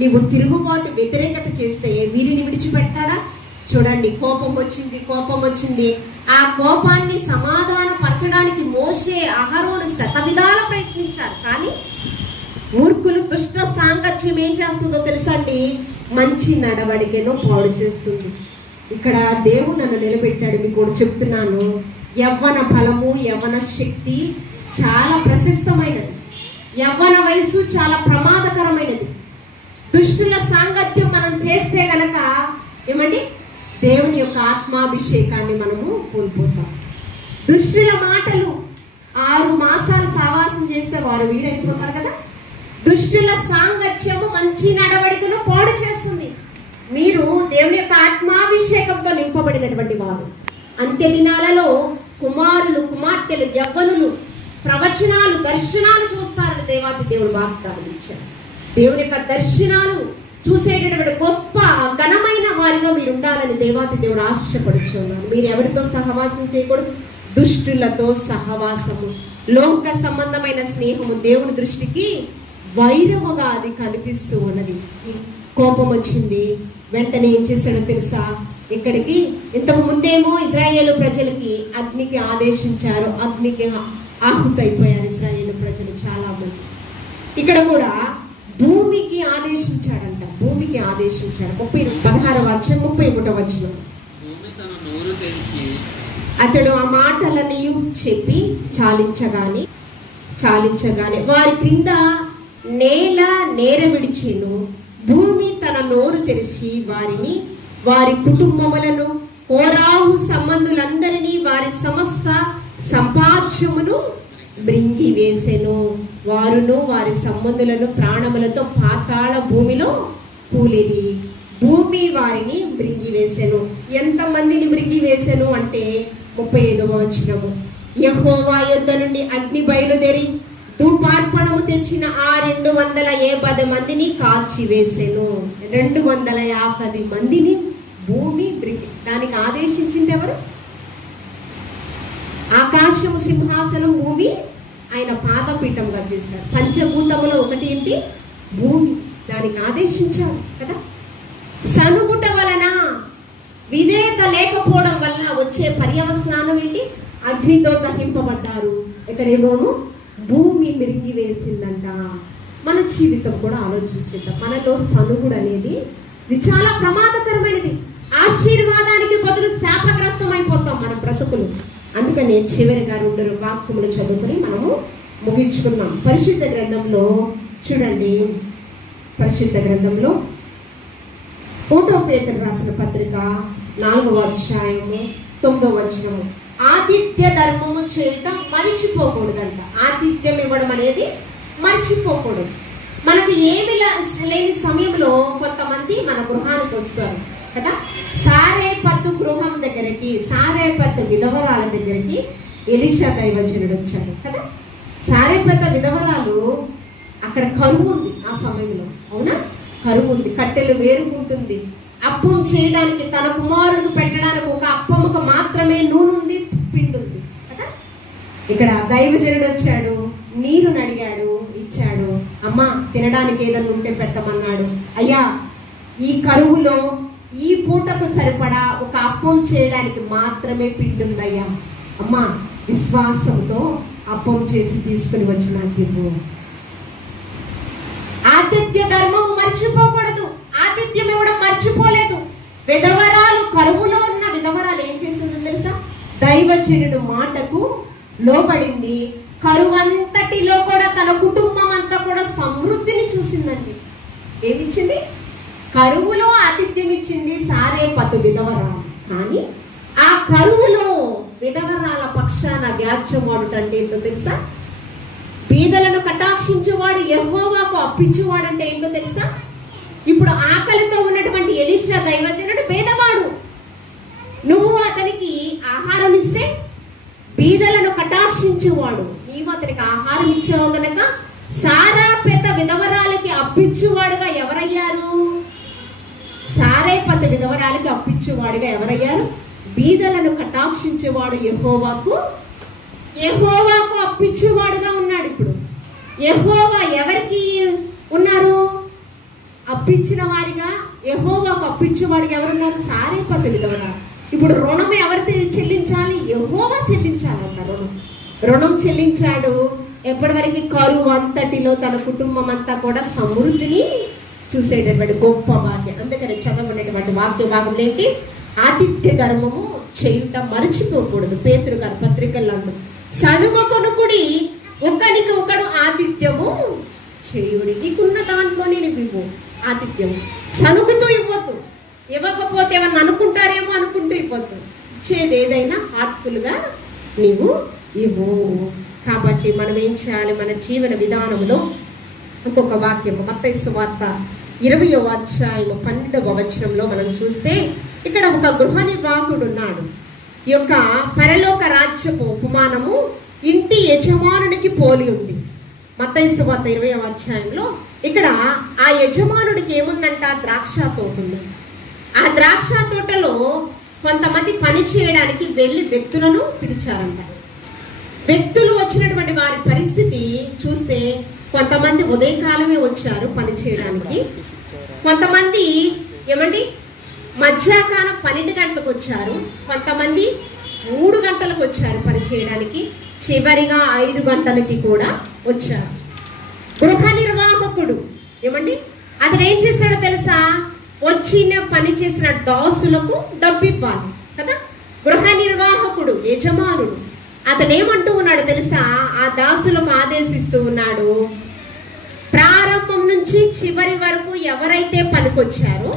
నీవు తిరుగుబాటు, వ్యతిరేకత చేస్తే వీరిని విడిచిపెట్టాడా? చూడండి, కోపం వచ్చింది. ఆ కోపాన్ని సమాధానపరచడానికి మోషే, అహరోను శతవిధాల ప్రయత్నించారు. కానీ మూర్ఖులు దుష్ట సాంగత్యం ఏం చేస్తుందో తెలుసా అండి? మంచి నడవడికను పాడు చేస్తుంది. ఇక్కడ దేవుడు నన్ను నిలబెట్టాడు. మీకు కూడా చెప్తున్నాను, యవ్వన బలము, యవ్వన శక్తి చాలా ప్రశస్తమైనది. యవ్వన వయసు చాలా ప్రమాదకరమైనది. దుష్టుల సాంగత్యం మనం చేస్తే గనక ఏమండి, దేవుని యొక్క ఆత్మాభిషేకాన్ని మనము కోల్పోతాం. దుష్టుల మాటలు 6 మాసాలు సావాసం చేస్తే వారు వీరైపోతారు కదా. దుష్టుల సాంగత్యము మంచి నడవడికను పాడు చేస్తుంది. మీరు దేవుని యొక్క ఆత్మాభిషేకంతో నింపబడినటువంటి వారు అంత్య దినాలలో కుమారులు, కుమార్తెలు, యవ్వనులు ప్రవచనాలు, దర్శనాలు చూస్తారని దేవాది దేవుడు వాగ్దానం ఇచ్చారు. దేవుని యొక్క దర్శనాలు చూసేటటువంటి గొప్ప ఘనమైన వారిగా మీరు ఉండాలని దేవాది దేవుడు ఆశపడుచున్నారు. మీరు ఎవరితో సహవాసం చేయకూడదు? దుష్టులతో సహవాసము, లోక సంబంధమైన స్నేహము దేవుని దృష్టికి వైరముగా అది కనిపిస్తూ ఉన్నది. కోపం వచ్చింది, వెంటనే ఏం చేశాడో తెలుసా? ఇక్కడికి ఇంతకు ముందేమో ఇజ్రాయేలు ప్రజలకి అగ్నికి ఆదేశించారు, అగ్నికి ఆహుతైపోయారు ఇజ్రాయేలు ప్రజలు చాలా మంది. ఇక్కడ కూడా భూమికి ఆదేశించాడంట. భూమికి ఆదేశించాడు. 16వ వచనం 31వ వచనం, అతడు ఆ మాటలని చెప్పి చాలించగానే వారి క్రింద నేల నేర విడిచెను. భూమి తన నోరు తెరిచి వారిని, వారి కుటుంబములను, కోరాహు సంబంధులందరినీ, వారి సమస్త సంపాద్యమును మృంగి వేసెను. వారును వారి సంబంధులను ప్రాణములతో పాతాళ భూమిలో కూలిరి. భూమి వారిని మృంగి వేసెను. ఎంతమందిని మృంగి వేసెను అంటే 35వ వచనము, యెహోవా యొద్ద నుండి అగ్ని బయలుదేరి ధూపార్పణము తెచ్చిన ఆ 250 మందిని కాల్చివేసెను. 250 మందిని భూమి మృంగి. దానికి ఆదేశించింది ఎవరు? ఆకాశము సింహాసనం, భూమి ఆయన పాదపీఠంగా చేశారు. పంచభూతములో ఒకటి ఏంటి? భూమి. దానికి ఆదేశించారు కదా. సనుగుట వలన, విధేయత లేకపోవడం వల్ల వచ్చే పర్యవసానం ఏంటి? అగ్నితో దహింపబడ్డారు. ఇక్కడేమో భూమి మిరింగి వేసిందంట. మన జీవితం కూడా ఆలోచించేద్దాం. మనలో సనుగుడు అనేది ఇది చాలా ప్రమాదకరమైనది. ఆశీర్వాదానికి బదులు శాపగ్రస్తం అయిపోతాం మన బ్రతుకులు. అందుకని చివరిగా 2 వాక్యములు చదువుకుని మనము ముగించుకున్నాం. పరిశుద్ధ గ్రంథంలో చూడండి, పరిశుద్ధ గ్రంథంలో 1 పేతురు రాసిన పత్రిక 4వ అధ్యాయము 9వ వచనము. ఆతిథ్య ధర్మము చేయటం మరిచిపోకూడదంట. ఆతిథ్యం ఇవ్వడం అనేది మర్చిపోకూడదు. మనకు ఏమి లేని సమయంలో కొంతమంది మన గృహానికి వస్తారు కదా. సారేపత్తు గృహం దగ్గరికి, సారేపత్తు విధవరాల దగ్గరికి ఎలీషా దైవజనుడు వచ్చాడు కదా. సారేపత్త విధవరాలు, అక్కడ కరువు ఉంది ఆ సమయంలో, అవునా? కరువు ఉంది, కట్టెలు వేరుకుంటుంది. అప్పం చేయడానికి, తన కుమారుడికి పెట్టడానికి ఒక అప్పముకు మాత్రమే నూనె ఉంది, పిండి ఉంది కదా. ఇక్కడ దైవజనుడు వచ్చాడు, నీరుని అడిగాడు, ఇచ్చాడు. అమ్మా తినడానికి ఏదన్నా ఉంటే పెట్టమన్నాడు. అయ్యా ఈ కరువులో ఈ పూటకు సరిపడా ఒక అప్పం చేయడానికి మాత్రమే పిండి ఉందయ్యా, అమ్మా విశ్వాసంతో అప్పం చేసి తీసుకుని వచ్చిన ఇవ్వు. ఆతిథ్య ధర్మం మర్చిపోకూడదు. ఆతిథ్యం ఇవ్వడం మర్చిపోలేదు. విధవరాలు, కరువులో ఉన్న విధవరాలు ఏం చేసిందో తెలుసా? దైవజనుడు మాటకు లోబడింది. కరువంతటిలో కూడా తన కుటుంబం అంతా కూడా సమృద్ధిని చూసిందండి. ఏమిచ్చింది? కరువులో ఆతిథ్యం ఇచ్చింది సారేపతు విధవరాలు. కానీ ఆ కరువులో విధవరాల పక్షాన వ్యాజ్యమాడుట అంటే ఏంటో తెలుసా? బీదలను కటాక్షించేవాడు, యెహోవాకు అప్పించేవాడు అంటే ఏంటో తెలుసా? ఇప్పుడు ఆకలితో ఉన్నటువంటి ఎలీషా దైవజనుడు పేదవాడు. నువ్వు అతనికి ఆహారం ఇస్తే బీదలను కటాక్షించేవాడు. నీవు అతనికి ఆహారం ఇచ్చావు గనక సారేపతు విధవరాలకి అప్పించేవాడుగా ఎవరయ్యారు? సారేపతు విధవరాలకి అప్పించేవాడుగా ఎవరయ్యారు? బీదలను కటాక్షించేవాడు యెహోవాకు అప్పించేవాడుగా ఉన్నాడు. ఇప్పుడు యెహోవా ఎవరికి ఉన్నారు? అప్పించిన వారిగా. యెహోవాకు అప్పించేవాడిగా ఎవరున్నారు? సారేపతు విధవరాలు. ఇప్పుడు రుణం ఎవరికి చెల్లించాలి? యెహోవా చెల్లించాలంట. రుణం చెల్లించాడు. ఎప్పటి వరకు? కరువు అంతటిలో తన కుటుంబం అంతా కూడా సమృద్ధిని చూసేటటువంటి గొప్ప వాక్యం. అందుకని చదవనటువంటి వాక్య భాగం ఏంటి? ఆతిథ్య ధర్మము చేయుట మర్చిపోకూడదు. పేతురు గారి పత్రికల్లో సనుగొకొనుకుడి, ఒకరికి ఒకడు ఆతిథ్యము చేయుడి. నీకున్న దాంట్లో నేను ఇవ్వు ఆతిథ్యము. సనుగుతూ ఇవ్వద్దు. ఇవ్వకపోతే ఏమన్నా అనుకుంటారేమో అనుకుంటూ ఇవ్వద్దు. ఇచ్చేది ఏదైనా హార్ట్ఫుల్గా నీవు ఇవ్వు. కాబట్టి మనం ఏం చేయాలి? మన జీవన విధానంలో ఇంకొక వాక్యం, మత్తయి సువార్త 20వ అధ్యాయం 12వ వచనంలో మనం చూస్తే ఇక్కడ ఒక గృహ నిర్వాహకుడు ఉన్నాడు. ఈ యొక్క పరలోక రాజ్యపు ఉపమానము ఇంటి యజమానునికి పోలి ఉంది. మత్తయి సువార్త 20వ అధ్యాయంలో ఇక్కడ ఆ యజమానుడికి ఏముందంట? ద్రాక్ష తోట ఉంది. ఆ ద్రాక్ష తోటలో కొంతమంది పని చేయడానికి వెళ్ళి వ్యక్తులను పిలిచారంట. వ్యక్తులు వచ్చినటువంటి వారి పరిస్థితి చూస్తే కొంతమంది ఉదయకాలమే వచ్చారు పని చేయడానికి, కొంతమంది ఏమండి మధ్యాహ్నం 12 గంటలకు వచ్చారు, కొంతమంది 3 గంటలకు వచ్చారు పని చేయడానికి, చివరిగా 5 గంటలకి కూడా వచ్చారు. గృహ నిర్వాహకుడు ఏమండి అతను ఏం చేశాడో తెలుసా? వచ్చిన పని చేసిన దాసులకు డబ్బు ఇవ్వాలి కదా. గృహ నిర్వాహకుడు యజమానుడు అతను ఏమంటూ ఉన్నాడు తెలుసా? ఆ దాసులకు ఆదేశిస్తూ ఉన్నాడు, ప్రారంభం నుంచి చివరి వరకు ఎవరైతే పనికొచ్చారో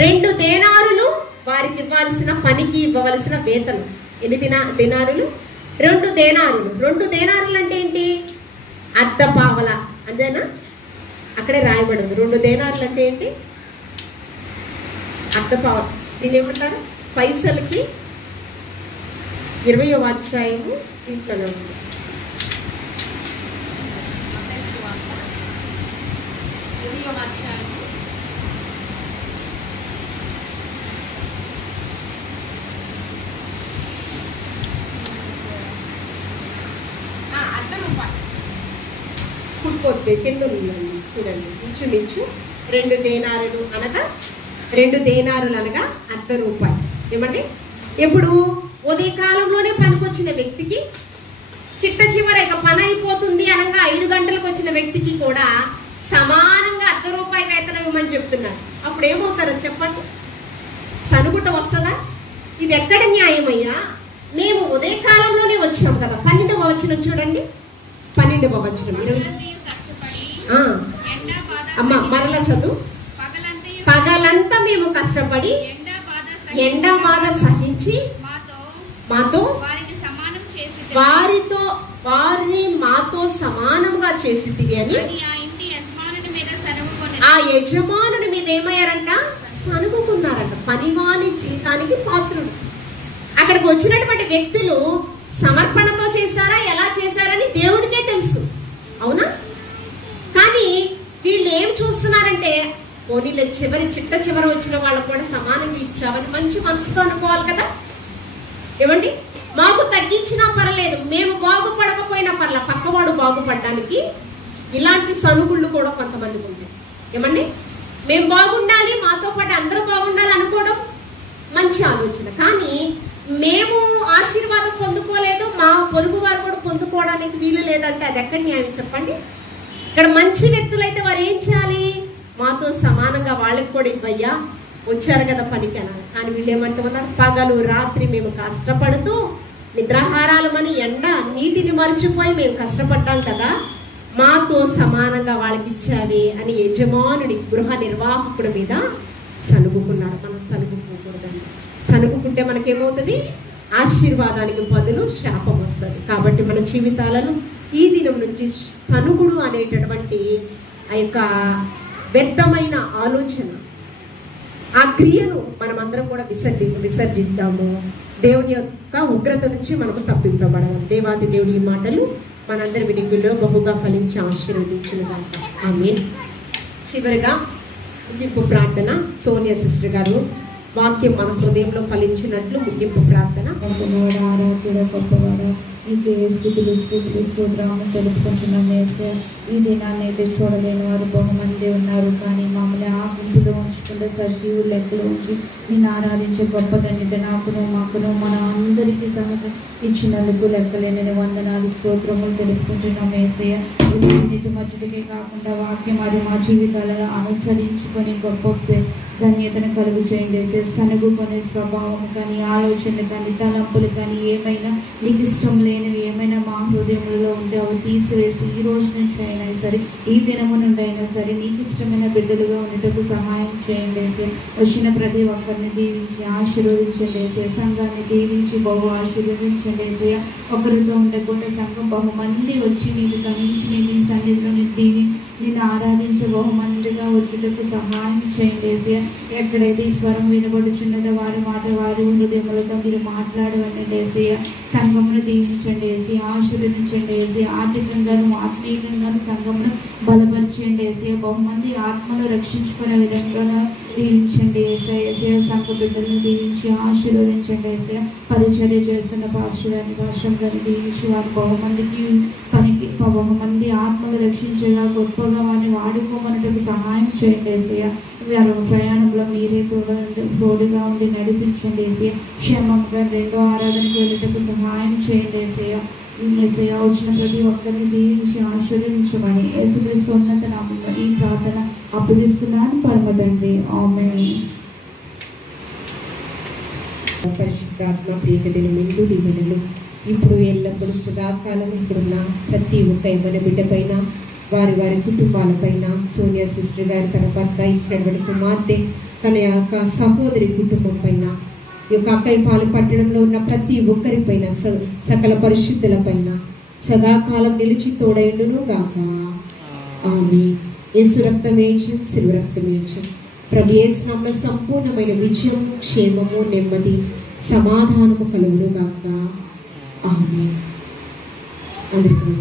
2 దేనారులు వారికి ఇవ్వాల్సిన, పనికి ఇవ్వవలసిన వేతనం. ఎన్ని దేనారులు? 2 దేనారులు. 2 దేనారులు అంటే ఏంటి? అర్ధ పావల, అంతేనా? అక్కడే రాయబడింది. 2 దేనారులు అంటే ఏంటి? అర్ధ పావల. దీన్ని ఏమంటారు? పైసలకి 20వ అధ్యాయము దీంట్లోనే ఉంది. ఇంకొద్ది కింద ఉందండి చూడండి, ఇంచుమించు 2 దేనారులు అనగా 2 దేనారులు అనగా ₹1 ఏమండి. ఇప్పుడు ఉదయకాలంలోనే పనికొచ్చిన వ్యక్తికి చిట్ట చివర ఇక పని అయిపోతుంది అనగా 5 గంటలకు వచ్చిన వ్యక్తికి కూడా సమానంగా ₹1 వేతనం ఇవ్వమని చెప్తున్నాడు. అప్పుడు ఏమవుతారో చెప్పండి, సనుగుట వస్తుందా? ఇది ఎక్కడ న్యాయమయ్యా? మేము ఉదయకాలంలోనే వచ్చాము కదా. 12వ వచనం చూడండి, 12వ వచనం 20 అమ్మ మరలా చదువు. పగలంతా మేము కష్టపడి ఎండ బాధ సహించి వారిని మాతో సమానముగా చేసితివి అని ఆ యజమానుని మీద ఏమయ్యారంట? సనుగుకున్నారంట. పనివాని జీతానికి పాత్రుడు. అక్కడికి వచ్చినటువంటి వ్యక్తులు సమర్పణతో చేశారా, ఎలా చేశారని దేవునికే తెలుసు, అవునా? కానీ వీళ్ళు ఏం చూస్తున్నారంటే, పోనీళ్ళ చిట్ట చివర వచ్చిన వాళ్ళకు కూడా సమానంగా ఇచ్చావని మంచి మనసుతో అనుకోవాలి కదా. ఏమండి, మాకు తగ్గించినా పర్లేదు, మేము బాగుపడకపోయినా పర్లేదు, పక్కవాడు బాగుపడడానికి ఇలాంటి సనుగుళ్ళు కూడా కొంతమందికి ఉంటాయి. ఏమండి, మేము బాగుండాలి, మాతో పాటు అందరూ బాగుండాలి అనుకోవడం మంచి ఆలోచన. కానీ మేము ఆశీర్వాదం పొందుకోలేదు, మా పొరుగు వారు కూడా పొందుకోవడానికి వీలు లేదంటే అది ఎక్కడ న్యాయం చెప్పండి? ఇక్కడ మంచి వ్యక్తులైతే వారు ఏం చేయాలి? మాతో సమానంగా వాళ్ళకి కూడా ఇవ్వయ్యా, వచ్చారు కదా పనికి అన్నారు. కానీ వీళ్ళు ఏమంటున్నారు? పగలు రాత్రి మేము కష్టపడుతూ నిద్రాహారాలమని ఎండ నీటిని మర్చిపోయి మేము కష్టపడ్డాం కదా, మాతో సమానంగా వాళ్ళకి ఇచ్చావి అని యజమానుడి గృహ నిర్వాహకుడి మీద సనుగుకున్నారు. మనం సనుగుకోకూడదండి. సనుగుకుంటే మనకేమవుతుంది? ఆశీర్వాదానికి బదులు శాపం వస్తుంది. కాబట్టి మన జీవితాలను ఈ దినం నుంచి సనుగుడు అనేటటువంటి ఆ యొక్క వ్యర్థమైన ఆలోచన, ఆ క్రియను మనమందరం కూడా విసర్జిద్దాము. దేవుని యొక్క ఉగ్రత నుంచి మనము తప్పింపబడాలి. దేవాది దేవుడి ఈ మాటలు మనందరి వినికిలో బహుగా ఫలించి ఆశీర్వదించునుగాక. ఆమేన్. చివరిగా ముగింపు ప్రార్థన. సోనియా సిస్టర్ గారు వాక్యం మన హృదయంలో ఫలించినట్లు ముగింపు ప్రార్థన. ఆరాధ్యుడ గొప్పవాడ, నీకు స్థుతులు స్తోత్రాలు తెలుపుకుంటున్నాం. వేసే ఈ దినాన్ని అయితే చూడలేని వారు బహుమంది ఉన్నారు, కానీ మమ్మల్ని ఆ గుంపులో ఉంచుకుంటే సజీవు లెక్కలు ఉంచి నేను ఆరాధించే గొప్ప ధన్యత నాకును మాకును మన అందరికీ సహజం ఇచ్చినందుకు లెక్కలేని వందనాలు స్తోత్రములు తెలుపుకుంటున్నాం. వేసే నీటి మధ్యకే కాకుండా వాక్యం అది మా జీవితాలను అనుసరించుకొని గొప్ప ధన్యతను కలుగు చేయండి. సనుగుకునే స్వభావం కానీ, ఆలోచనలు కానీ, తలంపులు కానీ ఏమైనా నీకు ఇష్టం లేనివి ఏమైనా మా హృదయంలో ఉంటే అవి తీసివేసి ఈ రోజు నుంచి అయినా సరే, ఈ దినము నుండి అయినా సరే నీకు ఇష్టమైన బిడ్డలుగా ఉండేటకు సహాయం చేయండి. వచ్చిన ప్రతి ఒక్కరిని దీవించి ఆశీర్వదించండి. సంఘాన్ని దీవించి బహు ఆశీర్వదించండి. ఒకరితో ఉండకుండా సంఘం బహుమంది వచ్చి నీకు గమనించి నీ సన్నిధిలో దీవి నేను ఆరాధించే బహుమందిగా వచ్చేటకు సహాయం చేయండి. ఎక్కడైతే ఈ స్వరం వినబడుచున్నదో వారి మాట వారి హృదయములతో మీరు మాట్లాడవండి. సంఘమును దీవించండి, ఆశీర్వదించండి. ఆర్థికంగాను ఆత్మీయంగాను సంఘమును బలపరచండి. బహుమంది ఆత్మను రక్షించుకునే విధంగా దీవించండి. సంఘ బిడ్డలను దీవించి ఆశీర్వదించండి. పరిచర్య చేస్తున్న పాస్టర్ గారిని రాష్ట్రం గారిని దీవించి వారు బహుమందికి పనికి బహుమంది ఆత్మను రక్షించగా గొప్పగా వారిని వాడుకోమన్నట్టు సహాయం చేయండి. వారి ప్రయాణంలో మీరే తోడుగా ఉండి నడిపించండి. క్షేమంగా రెండో ఆరాధనకు వెళ్ళేటప్పుడు సహాయం చేయండి. వచ్చిన ప్రతి ఒక్కరిని దీవించి ఆశీర్వదించమని యేసుక్రీస్తు ఉన్నత నామములో ఈ ప్రార్థన అప్పగిస్తున్నాను పరమ తండ్రి. ఆమేన్. పరిశుద్ధాత్మ ప్రియకదిన నిండు దీవెనలు ఇప్పుడు ఎల్లప్పుడూ సదాకాలం ఇప్పుడున్న ప్రతి ఒక్క యవ్వన బిడ్డ పైన, వారి వారి కుటుంబాలపైన, సోనియా సిస్టర్ గారు తన భర్త ఇచ్చినటువంటి కుమార్తె, తన యొక్క సహోదరి కుటుంబం పైన, ఈ యొక్క అక్కైపాలు పట్టణంలో ఉన్న ప్రతి ఒక్కరిపైన, సకల పరిశుద్ధుల పైన సదాకాలం నిలిచి తోడైండును గాక. ఆమేన్. యేసు రక్తమేచు, శిలువ రక్తమేచు. ప్రభు యేసు నామమున సంపూర్ణమైన విజయం, క్షేమము, నెమ్మది, సమాధానము కలుగును గాక. ఆమేన్. అందరికీ